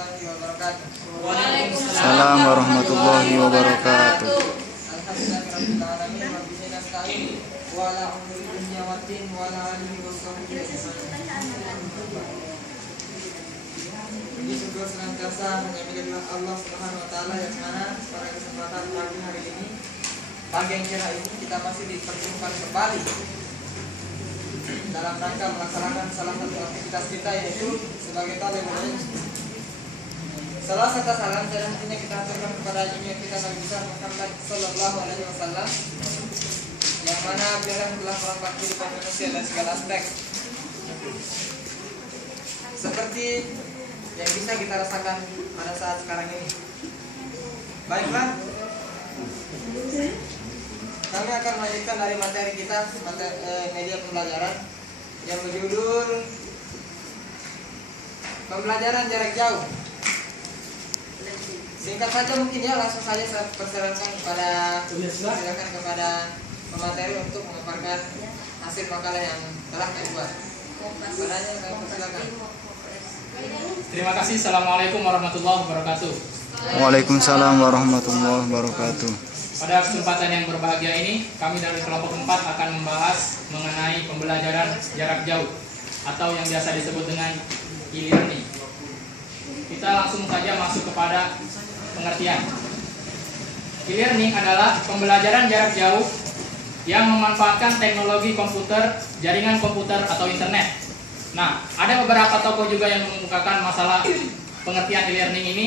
warahmatullahi wabarakatuh. Waalaikumsalam warahmatullahi wabarakatuh. Alhamdulillahirabbil alamin wa bihi nasta'in wa ala umuri dunya waddin wa ala alihi washabbihi ajmain. Puji syukur senantiasa hanya milik Allah Subhanahu wa taala yang mana pada kesempatan pagi hari ini, pagi yang cerah ini, kita masih dipertemukan kembali dalam rangka melaksanakan salah satu aktivitas kita, yaitu sebagai talibul ilm. Salah satu salam dan hatinya kita aturkan kepada junjungan kita Nabi besar Muhammad sallallahu alaihi wasallam, yang mana beliau telah merangkak kehidupan manusia dan segala aspek, seperti yang bisa kita rasakan pada saat sekarang ini. Baiklah, kami akan melanjutkan dari materi kita, media pembelajaran yang berjudul pembelajaran jarak jauh. Singkat saja mungkin ya, langsung saja saya persilakan kepada pemateri untuk memaparkan hasil makalah yang telah kami buat. Padanya saya persilakan. Terima kasih. Assalamualaikum warahmatullahi wabarakatuh. Waalaikumsalam warahmatullahi wabarakatuh. Pada kesempatan yang berbahagia ini, kami dari kelompok 4 akan membahas mengenai pembelajaran jarak jauh atau yang biasa disebut dengan e-learning. Kita langsung saja masuk kepada pengertian. E-learning adalah pembelajaran jarak jauh yang memanfaatkan teknologi komputer, jaringan komputer atau internet. Nah, ada beberapa tokoh juga yang mengemukakan masalah pengertian e-learning ini.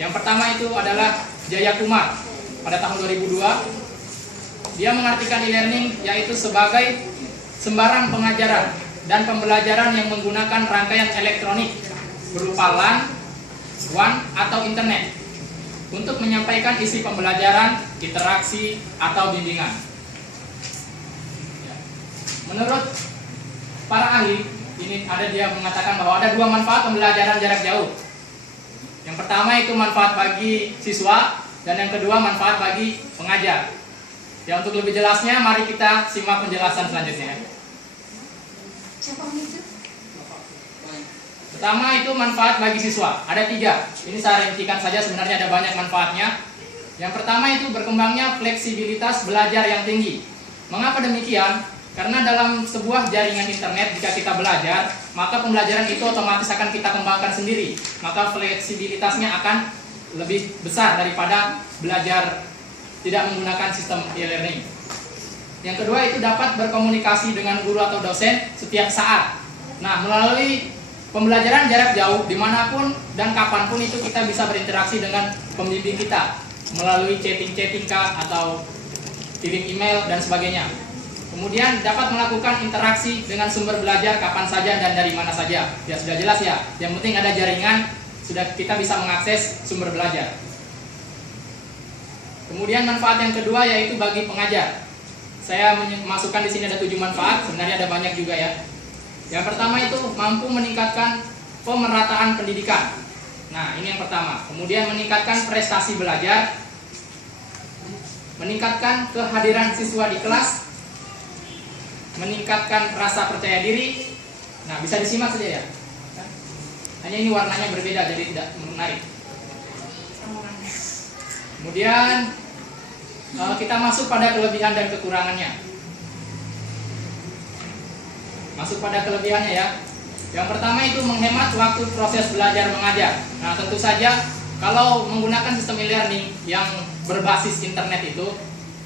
Yang pertama itu adalah Jayakumar pada tahun 2002. Dia mengartikan e-learning yaitu sebagai sembarang pengajaran dan pembelajaran yang menggunakan rangkaian elektronik berupa LAN, WAN atau internet untuk menyampaikan isi pembelajaran, interaksi atau bimbingan. Menurut para ahli, ini dia mengatakan bahwa ada dua manfaat pembelajaran jarak jauh. Yang pertama itu manfaat bagi siswa, dan yang kedua manfaat bagi pengajar. Ya, untuk lebih jelasnya mari kita simak penjelasan selanjutnya. Pertama itu manfaat bagi siswa, ada 3. Ini saya rincikan saja, sebenarnya ada banyak manfaatnya. Yang pertama itu berkembangnya fleksibilitas belajar yang tinggi. Mengapa demikian? Karena dalam sebuah jaringan internet, jika kita belajar, maka pembelajaran itu otomatis akan kita kembangkan sendiri. Maka fleksibilitasnya akan lebih besar daripada belajar tidak menggunakan sistem e-learning. Yang kedua itu dapat berkomunikasi dengan guru atau dosen setiap saat. Nah, melalui pembelajaran jarak jauh, dimanapun dan kapanpun itu kita bisa berinteraksi dengan pembimbing kita melalui chatting kah atau kirim email dan sebagainya. Kemudian dapat melakukan interaksi dengan sumber belajar kapan saja dan dari mana saja. Ya sudah jelas ya. Yang penting ada jaringan, sudah kita bisa mengakses sumber belajar. Kemudian manfaat yang kedua yaitu bagi pengajar. Saya masukkan di sini ada 7 manfaat. Sebenarnya ada banyak juga ya. Yang pertama itu mampu meningkatkan pemerataan pendidikan. Nah, ini yang pertama. Kemudian meningkatkan prestasi belajar, meningkatkan kehadiran siswa di kelas, meningkatkan rasa percaya diri. Nah, bisa disimak saja ya. Hanya ini warnanya berbeda jadi tidak menarik. Kemudian kita masuk pada kelebihan dan kekurangannya. Masuk pada kelebihannya ya. Yang pertama itu menghemat waktu proses belajar mengajar. Nah, tentu saja kalau menggunakan sistem e-learning yang berbasis internet itu,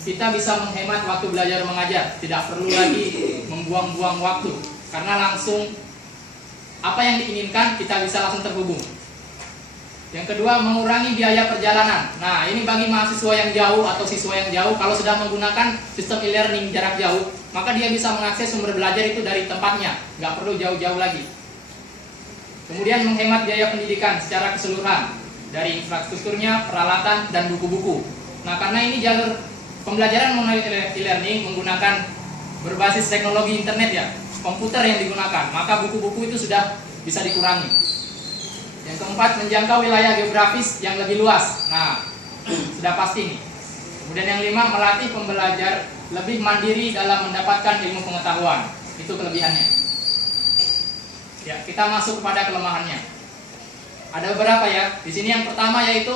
kita bisa menghemat waktu belajar mengajar. Tidak perlu lagi membuang-buang waktu, karena langsung apa yang diinginkan kita bisa langsung terhubung. Yang kedua, mengurangi biaya perjalanan. Nah, ini bagi mahasiswa yang jauh atau siswa yang jauh, kalau sudah menggunakan sistem e-learning jarak jauh, maka dia bisa mengakses sumber belajar itu dari tempatnya, nggak perlu jauh-jauh lagi. Kemudian menghemat biaya pendidikan secara keseluruhan, dari infrastrukturnya, peralatan, dan buku-buku. Nah, karena ini jalur pembelajaran melalui e-learning menggunakan berbasis teknologi internet ya, komputer yang digunakan, maka buku-buku itu sudah bisa dikurangi. Yang keempat, menjangkau wilayah geografis yang lebih luas. Nah, sudah pasti nih. Kemudian yang 5, melatih pembelajar lebih mandiri dalam mendapatkan ilmu pengetahuan. Itu kelebihannya. Ya, kita masuk kepada kelemahannya. Ada beberapa ya. Di sini yang pertama yaitu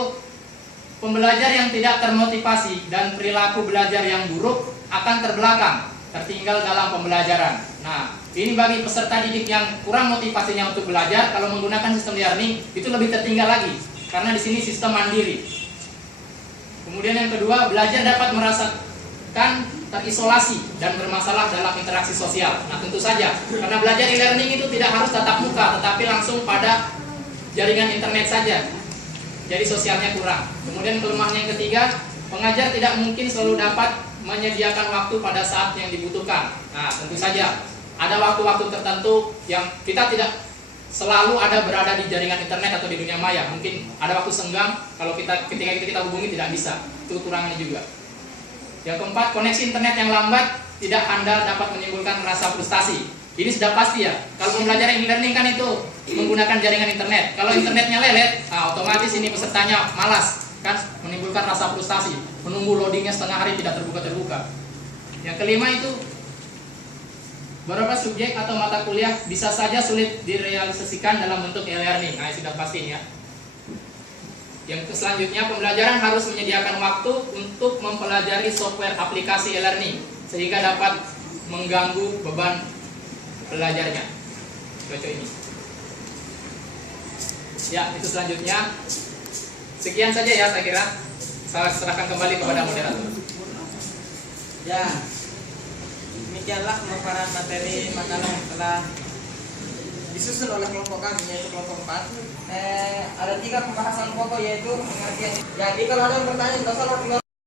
pembelajar yang tidak termotivasi dan perilaku belajar yang buruk akan terbelakang, tertinggal dalam pembelajaran. Nah, ini bagi peserta didik yang kurang motivasinya untuk belajar, kalau menggunakan sistem learning itu lebih tertinggal lagi, karena di sini sistem mandiri. Kemudian yang kedua, belajar dapat merasakan terisolasi dan bermasalah dalam interaksi sosial. Nah, tentu saja, karena belajar di learning itu tidak harus tatap muka, tetapi langsung pada jaringan internet saja. Jadi sosialnya kurang. Kemudian kelemahan yang ketiga, pengajar tidak mungkin selalu dapat menyediakan waktu pada saat yang dibutuhkan. Nah, tentu saja ada waktu-waktu tertentu yang kita tidak selalu ada berada di jaringan internet atau di dunia maya. Mungkin ada waktu senggang, kalau ketika kita hubungi tidak bisa. Itu kekurangannya juga. Yang keempat, koneksi internet yang lambat tidak handal dapat menimbulkan rasa frustasi. Ini sudah pasti ya. Kalau pembelajaran e-learning kan itu menggunakan jaringan internet. Kalau internetnya lelet, nah otomatis ini pesertanya malas, kan menimbulkan rasa frustasi. Menunggu loadingnya setengah hari tidak terbuka. Yang kelima itu, beberapa subjek atau mata kuliah bisa saja sulit direalisasikan dalam bentuk e-learning. Nah, sudah pasti ya. Yang selanjutnya, pembelajaran harus menyediakan waktu untuk mempelajari software aplikasi e-learning sehingga dapat mengganggu beban belajarnya. Contoh ini. Ya, itu selanjutnya. Sekian saja ya saya kira. Saya serahkan kembali kepada moderator. Ya, demikianlah pemaparan materi makalah yang telah disusun oleh kelompok kami, yaitu kelompok 4. Ada 3 pembahasan pokok, yaitu pengertian. Jadi kalau ada yang bertanya, tidak salah